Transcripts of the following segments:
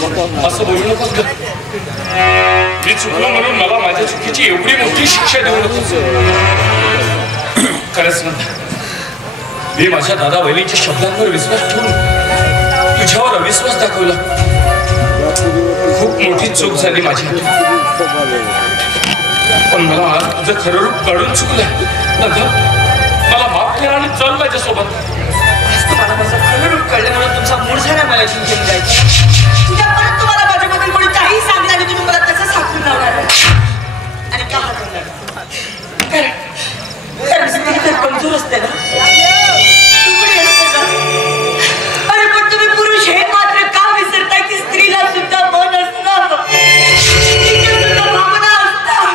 असं बोलू नकोस का? मी चुकलो म्हणून मला माझ्या चुकीची एवढी मोठी शिक्षा देऊ नकोस. खरंच ना, मी माझ्या दादा वहिनीच्या शब्दांवर विश्वास ठेवून तुझ्यावर अविश्वास दाखवला. खूप मोठी चूक झाली माझी. पण मला आज तुझं खरं रूप कळून चुकलंय. दादा, मला माफ करा आणि चल माझ्यासोबत. तुम्हाला माझं खरं रूप कळलं म्हणून तुमचा मूळ झाला मला शिक्षण द्यायचं. तुझ्या परत तुम्हाला माझ्याबद्दल कोणी काही सांगलं आणि तुम्ही मला तसं साखून लावणार आणि का हरवणार? कारण तुम्ही कमजोर असते ना, अरे पण तुम्ही पुरुष हे मात्र का विसरताय की स्त्रीला सुद्धा मन असतं, तिच्या सुद्धा भावना असतात.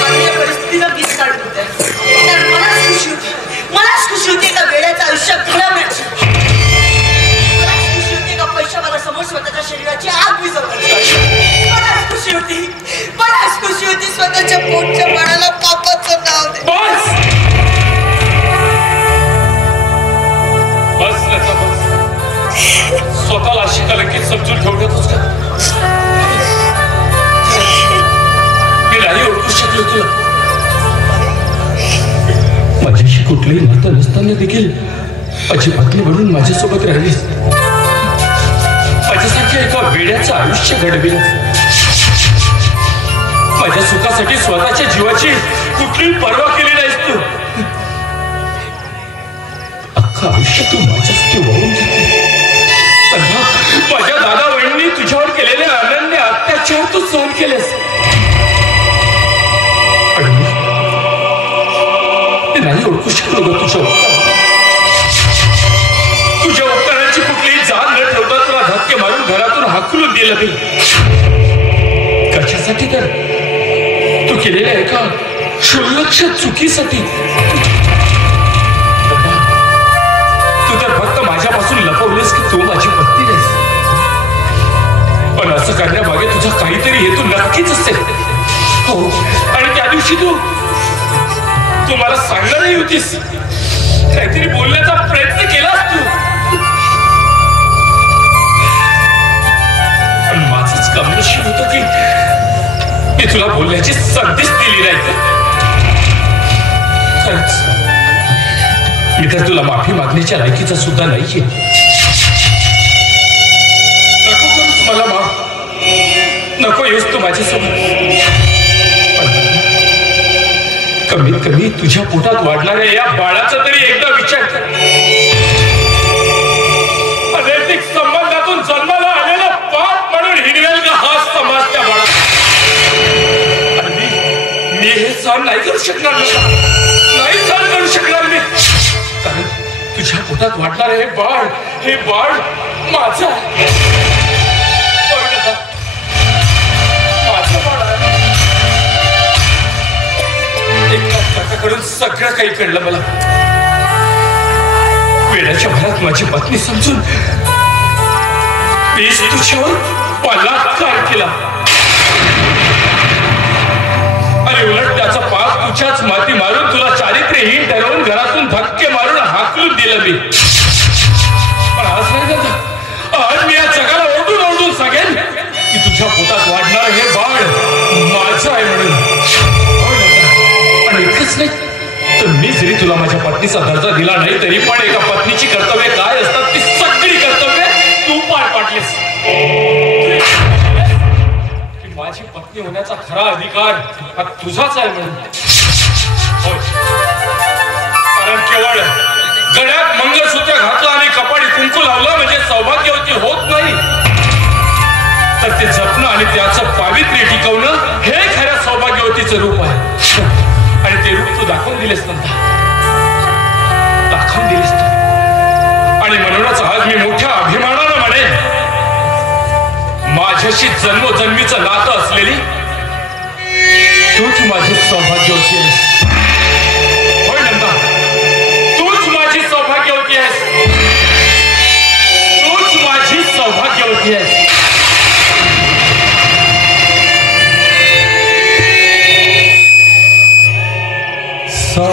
माझ्या परिस्थितीला वीज काढून होत्या. मलाच खुशी होती का वेळेचं आयुष्य घडवण्याची. मलाच खुशी होती का पैशावाला समोर स्वतःच्या शरीराची आग विझवण्याची. मलाच खुशी होती स्वतःच्या पोटच्या बाळाला पापाचं नाव दे. बस स्वतःला अशी कलंकित समजून घेऊन येतोस का? मी नाही ओळखू शकलो तुला. माझ्याशी कुठलंही नातं नसताना देखील माझी पत्नी म्हणून माझ्यासोबत राहिलीस. माझ्यासारख्या एका वेड्याचं आयुष्य घडविलं. माझ्या सुखासाठी स्वतःच्या जीवाची कुठलीही पर्वा केली नाहीस तू. अख्खं आयुष्य तू माझ्यासाठी वाहून घेतली. माझ्या दादा वहिनी तुझ्यावर केलेले अनन्य अत्याचार तू सहन केलेस. नाही ओळखू शकलो ग तुझ्या उपकारांची कुठलीही जाण न ठेवता तुला धक्के मारून घरातून हाकलून दिलं मी. कशासाठी तर तू केलेल्या एका क्षुल्लक चुकीसाठी. तू तर फक्त माझ्यापासून लपवलेस की तू माझी पत्नी नाहीस. पण असं करण्यामागे तुझा काहीतरी हेतू नक्कीच असेल. हो, आणि त्या दिवशी तू मला सांगणारही होतीस. काहीतरी बोलण्याचा प्रयत्न केलास तू. पण माझंच कमनशीब होतं की मी तुला बोलण्याची संधीच दिली नाही. खरंच मी तर तुला माफी मागण्याच्या लायकीचा सुद्धा नाहीये. नको करूच मला माफ. नको येऊस तू माझ्यासोबत. कमीत कमी तुझ्या पोटात वाढणाऱ्या या बाळाचा तरी एकदा विचार कर. अनैतिक संबंधातून जन्माला आलेला पाप म्हणून हिरवेल का हा समाज त्या बाळा. मी हे सहन नाही करू शकणार. नाही सहन करू शकणार मी. कारण तुझ्या पोटात वाढणारे हे बाळ माझं आहे. कडून सगळं काही कळलं मला. वेड्याच्या भरात माझी पत्नी समजून मीच तुझ्यावर बलात्कार केला. अरे उलट त्याचा पाप तुझ्याच माती मारून तुला चारित्र्यहीन ठरवून घरातून धक्के मारून हाकलून दिलं मी. पण आज नाही दादा, आज मी या जगाला ओरडून सांगेन की तुझ्या पोटात वाढणार हे बाळ माझं आहे म्हणून. इतकंच नाही तर मी जरी तुला माझ्या पत्नीचा दर्जा दिला नाही तरी पण एका पत्नीची कर्तव्य काय असतात ती सगळी कर्तव्य तू पार पाडलीस. माझी पत्नी होण्याचा खरा अधिकार हा तुझाच आहे म्हणून. कारण केवळ गळ्यात मंगळसूत्र घातलं आणि कपाळी कुंकू लावलं म्हणजे सौभाग्यवती होत नाही. तर ते जपणं आणि त्याचं पावित्र्य टिकवणं हे खऱ्या सौभाग्यवतीचं रूप आहे. आणि ते रूप तू दाखवून दिलेस नंतर. दाखवून दिलेस तू. आणि म्हणूनच आज मी मोठ्या अभिमानानं म्हणेन माझ्याशी जन्मोजन्मीचं नातं असलेली तूच माझी सौभाग्यवती आहेस. होय नंदा, तूच माझी सौभाग्यवती आहेस. तूच माझी सौभाग्यवती आहेस. सा